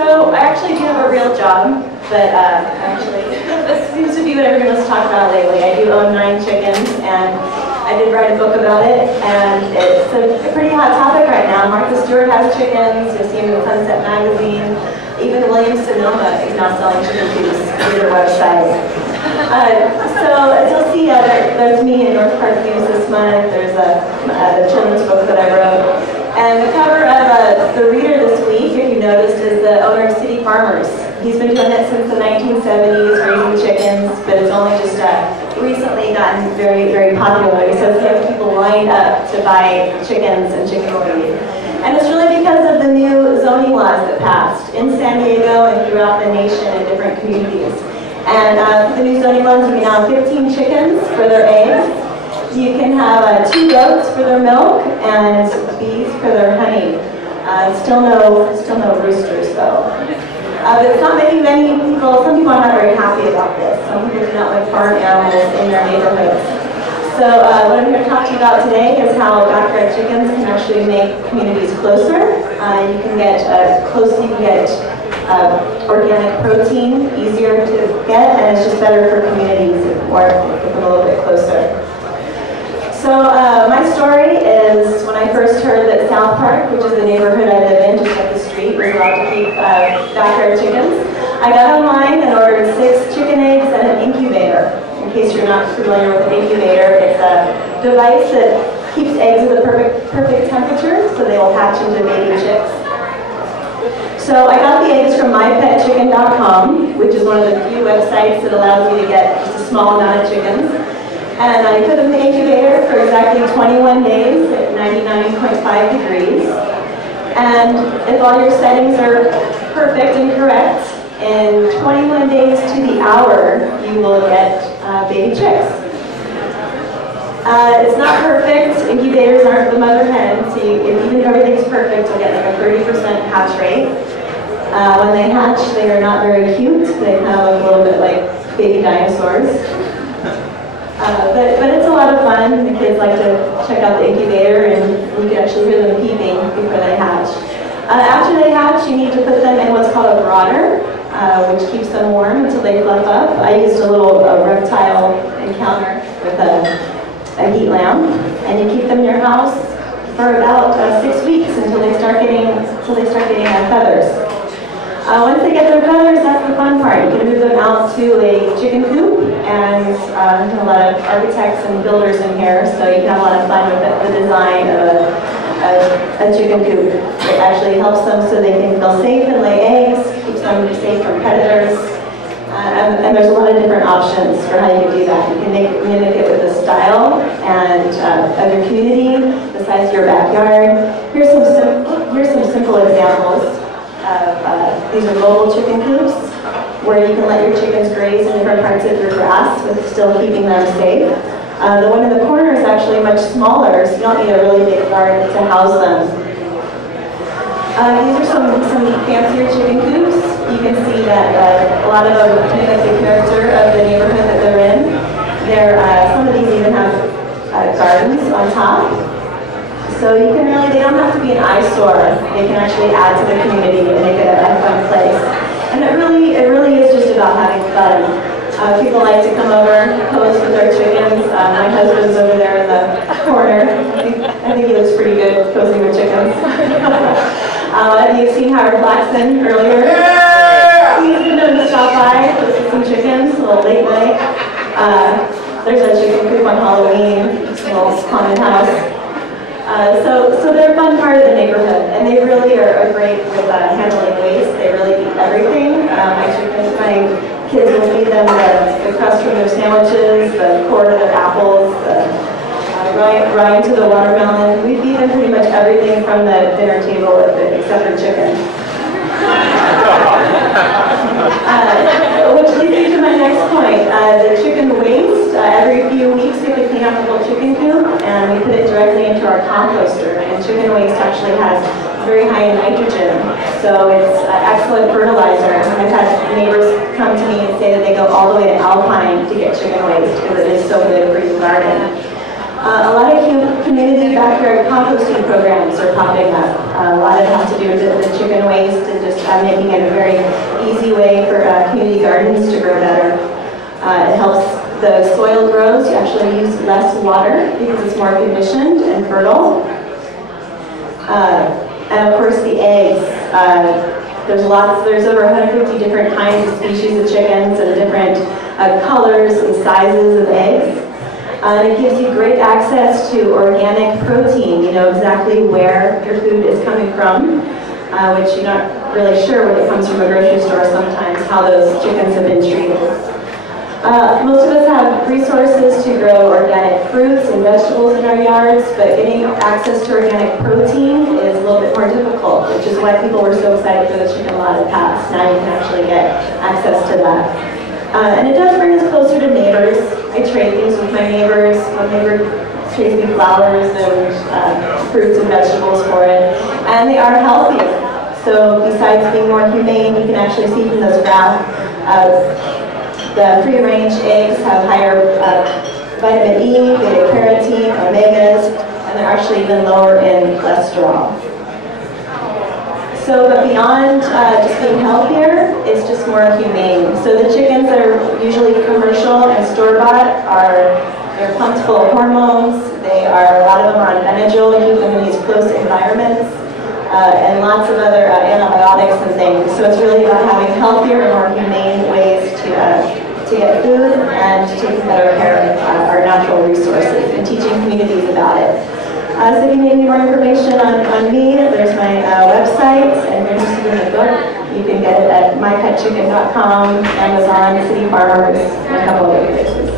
So I actually do have a real job, but actually this seems to be what everyone wants to talk about lately. I do own 9 chickens, and I did write a book about it, and it's a pretty hot topic right now. Martha Stewart has chickens. You'll see them in Sunset magazine. Even Williams-Sonoma is now selling chicken coops through their website. So as you'll see, there's me in North Park News this month. There's the children's book that I wrote. And the cover of the Reader this week, if you noticed, is the owner of City Farmers. He's been doing it since the 1970s, raising chickens, but it's only just recently gotten very, very popular. He says he has people lined up to buy chickens and chicken feed. And it's really because of the new zoning laws that passed in San Diego and throughout the nation in different communities. And the new zoning laws, you can now have 15 chickens for their eggs. You can have 2 goats for their milk and bees for their honey. Still no roosters though. But it's not making many people, some people are not very happy about this. Some people do not like farm animals in their neighborhoods. So what I'm here to talk to you about today is how backyard chickens can actually make communities closer. You can get organic protein, easier to get, and it's just better for communities or get them a little bit closer. So my story is when I first heard that South Park, which is the neighborhood I live in, just up the street, was allowed to keep backyard chickens. I got online and ordered 6 chicken eggs and an incubator. In case you're not familiar with an incubator, it's a device that keeps eggs at the perfect temperature so they will hatch into baby chicks. So I got the eggs from mypetchicken.com, which is one of the few websites that allows you to get just a small amount of chickens. And I put them in the incubator for exactly 21 days at 99.5 degrees. And if all your settings are perfect and correct, in 21 days to the hour, you will get baby chicks. It's not perfect. Incubators aren't the mother hen, so even if everything's perfect, you'll get like a 30% hatch rate. When they hatch, they are not very cute. They kind of look a little bit like baby dinosaurs. But it's a lot of fun. The kids like to check out the incubator, and you can actually hear them peeping before they hatch. After they hatch, you need to put them in what's called a broder, which keeps them warm until they fluff up. I used a little reptile encounter with a heat lamp, and you keep them in your house for about 6 weeks until they start getting feathers. Once they get their feathers, that's the fun part. You can move them out to a chicken coop, and there's a lot of architects and builders in here, so you can have a lot of fun with the design of a chicken coop. It actually helps them so they can feel safe and lay eggs, keeps them safe from predators, and there's a lot of different options for how you can do that. You can mimic it with the style and of your community, the size of your backyard. Here's some simple examples. These are mobile chicken coops where you can let your chickens graze in different parts of your grass with still keeping them safe. The one in the corner is actually much smaller, so you don't need a really big garden to house them. These are some fancier chicken coops. You can see that a lot of them mimic the character of the neighborhood that they're in. Some of these even have gardens on top. So you can they don't have to be an eyesore. They can actually add to the community and make it a fun place. And it really is just about having fun. People like to come over, pose with their chickens. My husband's over there in the corner. I think he looks pretty good posing with chickens. You've seen Howard Blackson earlier. Yeah! He's been known to stop by, pose with some chickens, a little late night. There's a chicken coop on Halloween, a little haunted house. So they're a fun part of the neighborhood, and they really are great with handling waste. They really eat everything. My kids will feed them the crust from their sandwiches, the core of their apples, the rind to the watermelon. We feed them pretty much everything from the dinner table except for chicken. Which leads me to my next point. The chicken waste, every few weeks we have to clean out the whole chicken coop, and we put it directly into our composter. And chicken waste actually has very high nitrogen, so it's excellent fertilizer. I've had neighbors come to me and say that they go all the way to Alpine to get chicken waste because it is so good for your garden. A lot of community backyard composting programs are popping up. A lot of it has to do with the chicken waste and just making it a very easy way for community gardens to grow better. It helps the soil grows. You actually use less water because it's more conditioned and fertile. And of course the eggs. There's over 150 different kinds of species of chickens and different colors and sizes of eggs. And it gives you great access to organic protein. You know exactly where your food is coming from, which you're not really sure when it comes from a grocery store sometimes, how those chickens have been treated. Most of us have resources to grow organic fruits and vegetables in our yards, but getting access to organic protein is a little bit more difficult, which is why people were so excited for the chicken law to pass. Now you can actually get access to that. And it does bring us closer to neighbors. I trade things with my neighbors. My neighbor trades me flowers and fruits and vegetables for it. And they are healthier. So besides being more humane, you can actually see from this graph, the free-range eggs have higher vitamin E, beta-carotene, omegas, and they're actually even lower in cholesterol. So, but beyond just being healthier, it's just more humane. So the chickens that are usually commercial and store-bought they're pumped full of hormones. A lot of them are on Benadryl to keep them in these close environments, and lots of other antibiotics and things. So it's really about having healthier and more humane ways to get food and taking better care of our natural resources and teaching communities about it. So if you need any more information on me, there's my website, and if you're interested in the book, you can get it at mypetchicken.com, Amazon, City Farmers, and a couple other places.